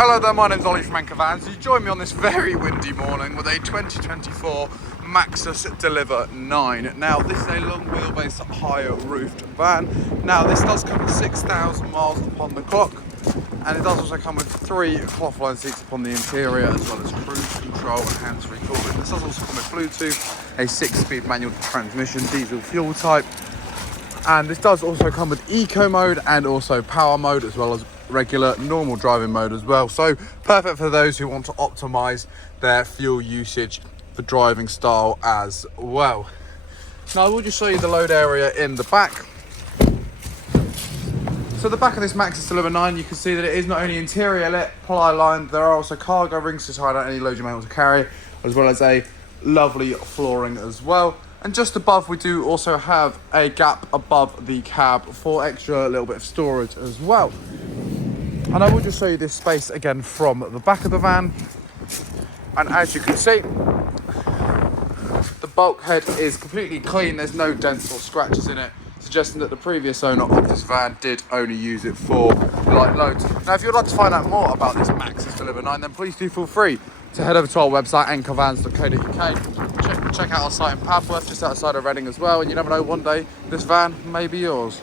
Hello there, my name's Ollie from Anchor Vans. You join me on this very windy morning with a 2024 Maxus Deliver 9. Now, this is a long wheelbase, higher roofed van. Now, this does come with 6,000 miles upon the clock, and it does also come with 3 cloth-lined seats upon the interior, as well as cruise control and hands-free cooling. This does also come with Bluetooth, a 6-speed manual transmission, diesel fuel type, and this does also come with eco mode and also power mode, as well as regular normal driving mode as well. So perfect for those who want to optimize their fuel usage for driving style as well. Now I will just show you the load area in the back. So the back of this Maxus Deliver 9, you can see that it is not only interior lit, ply lined, there are also cargo rings to hide out any load you may want to carry, as well as a lovely flooring as well. And just above, we do also have a gap above the cab for extra little bit of storage as well. And I will just show you this space again from the back of the van. And as you can see, the bulkhead is completely clean. There's no dents or scratches in it, suggesting that the previous owner of this van did only use it for light loads. Now, if you'd like to find out more about this Maxus Deliver 9, then please do feel free to head over to our website, anchorvans.co.uk. Check out our site in Padworth, just outside of Reading as well. And you never know, one day this van may be yours.